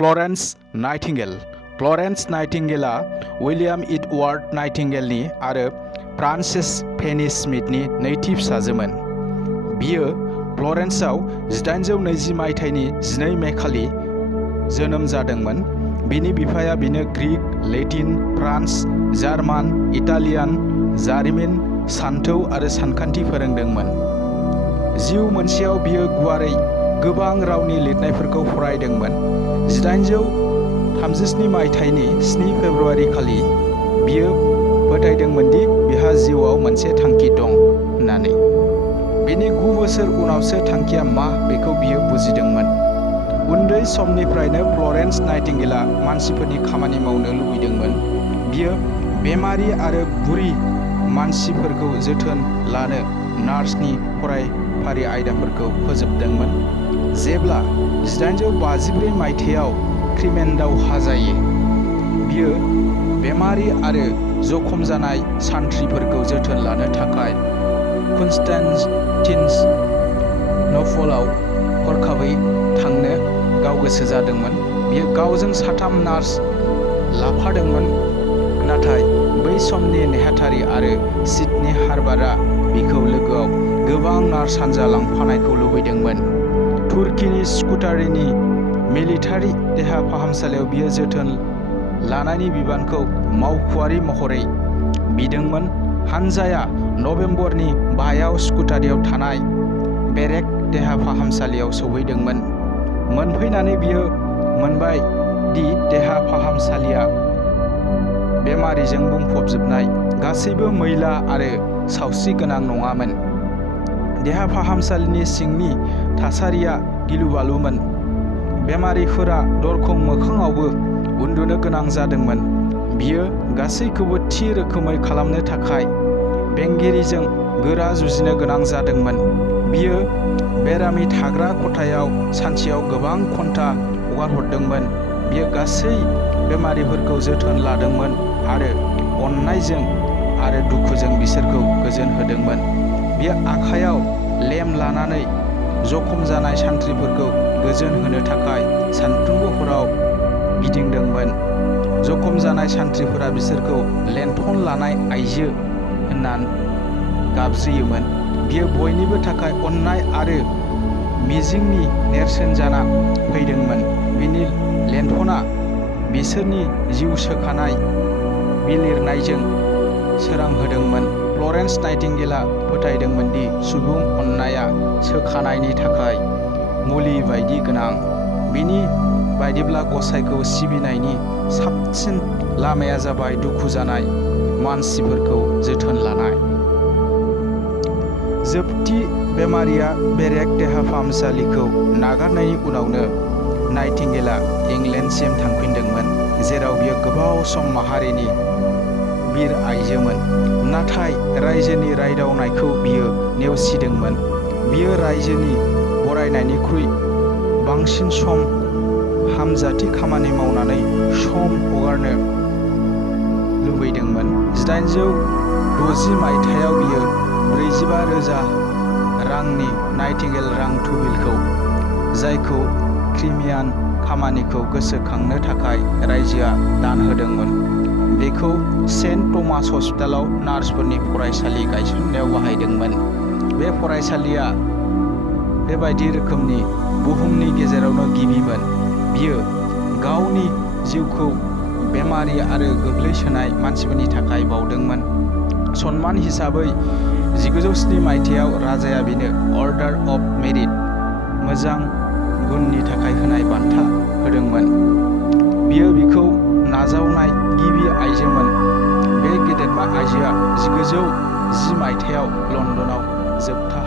Florence Nightingale. Florence नाइटिंगेलआ William Edward नाइटिंगेलनि आरो फ्रान्सेस फेनी स्मिथनि नैथि फिसाजोमोन। बियो फ्लरेन्सआव 1820 मायथाइनि 12 मे खालि जोनोम जादोंमोन। बिनि बिफाया बिनो Greek, Latin, France, German, Italian, जारिमिन, सानथौ आरो सानखान्थि फोरोंदोंमोन। जिउ मोनसेयाव बियो गुवारै गोबां रावनि लिरनायफोरखौ फरायदोंमोन। 1837 मायथाइनि 7 फेब्रुआरि खालि बियो फोथायदोंमोन दि बिहा जिउआव मोनसे थांखि दं होननानै। बेनि 9 बोसोर उनावसो थांखिया मा बेखौ बियो बुजिदोंमोन। उन्दै समनिफ्रायनो फ्लरेन्स नाइटिंगेलआ मानसिफोरनि खामानि मावनो लुबैदोंमोन। बियो बेमारि आरो बुरि मानसिफोरखौ जोथोन लानो नार्सनि फरायफारि आयदाफोरखौ फोजोबदोंमोन। जेब्ला 1854 मायथाइयाव क्रिमेन दावहा जायो, बियो बेमारि आरो जखम जानाय सान्थ्रिफोरखौ जोथोन लानो थाखाय कन्स्टेन्टिन'पलआव हरखाबै थांनो गाव गोसो जादोंमोन। बियो गावजों 3 नार्स लाफादोंमोन, नाथाय बै समनि नेहाथारि आरो सिडनी हार्बारआ बिखौ लोगोआव गोबां नार्स हानजा लांफानायखौ लुबैदोंमोन। तुर्कीनि स्कुटारिनि मिलिटारि देहा फाहामसालियाव बियो जोथोन लानायनि बिबानखौ मावख'आरि महरै बिदोंमोन। हानजाया नबेम्बरनि 5आव स्कुटारियाव थानाय बेरेक देहा फाहामसालियाव सौहैदोंमोन। मोनफैनानै बियो मोनबाय दि देहा फाहामसालिया बेमारिजों बुंफबजोबनाय, गासैबो मैला आरो सावस्रिगोनां नङामोन। देहा फाहामसालिनि सिंनि थासारिया गिलुबालुमोन। बेमारिफोरा दरखं मोखाङावबो उन्दुनो गोनां जादोंमोन। बियो गासैखौबो थि रोखोमै खालामनो थाखाय बेंगिरिजों गोरा जुजिनो गोनां जादोंमोन। बियो बेरामि थाग्रा खथायाव सानसेयाव गोबां घन्टा हगारहरदोंमोन। बियो गासै बेमारिफोरखौ जोथोन लादोंमोन आरो अननायजों आरो दुखुजों बिसोरखौ गोजोन होदोंमोन। बियो आखायाव लेम्प लानानै जखम जानाय सान्थ्रिफोरखौ गोजोन होनो थाखाय सानफ्रोमबो हराव गिदिंदोंमोन। जखम जानाय सान्थ्रिफोरा बिसोरखौ लेन्थन लानाय आइजो होनना गाबज्रियोमोन। बियो बयनिबो थाखाय अननाय आरो मिजिंनि नेरसोन जाना फैदोंमोन। बिनि लेन्थनआ बिसोरनि जिउ सोखानाय बिलिरनायजों सोरां होदोंमोन। फ्लरेन्स नाइटिंगेलआ फोथायदोंमोन दि सुबुं अननायआ सोखानायनि थाखाय मुलि बायदि गोनां। बिनि बायदिब्ला गसाइखौ सिबिनायनि साबसिन लामाया जाबाय दुखु जानाय मानसिफोरखौ जोथोन लानाय। जोबथि बेमारिया बेरेक देहा फाहामसालिखौ नागारनायनि उनावनो नाइटिंगेलआ इंलेन्डसिम थांफिनदोंमोन, जेराव बियो गोबाव सम माहारिनि बिर आइजोमोन। नाथाय रायजोनि रायदावनायखौ बियो नेवसिदोंमोन। बियो रायजोनि बरायनायनिख्रुइ बांसिन सम हामजाथि खामानि मावनानै सम हगारनो लुबैदोंमोन। 1860 मायथाइयाव बियो 45,000 रांनि नाइटिंगेल रां थुबिलखौ, जायखौ क्रिमियान खामानिखौ गोसोखांनो थाखाय रायजोआ दान होदोंमोन, बेखौ सेन्ट थमास हस्पिटालाव नार्सफोरनि फरायसालि गायसननायाव बाहायदोंमोन। बे फरायसालिया बेबायदि रोखोमनि बुहुमनि गेजेरावनो गिबिमोन। बियो गावनि जिउखौ बेमारि आरो गोग्लैसोनाय मानसिफोरनि थाखाय बावदोंमोन। सनमान हिसाबै 1907 मायथाइयाव राजाया बिनो अर्डार अफ मेरिट, मोजां गुननि थाखाय होनाय बान्था होदोंमोन। बियो बिखौ नाजावनाय गिबि आइजोमोन। बे गेदेमा आइजोआ 1910 मायथाइयाव लन्दनाव जोबथा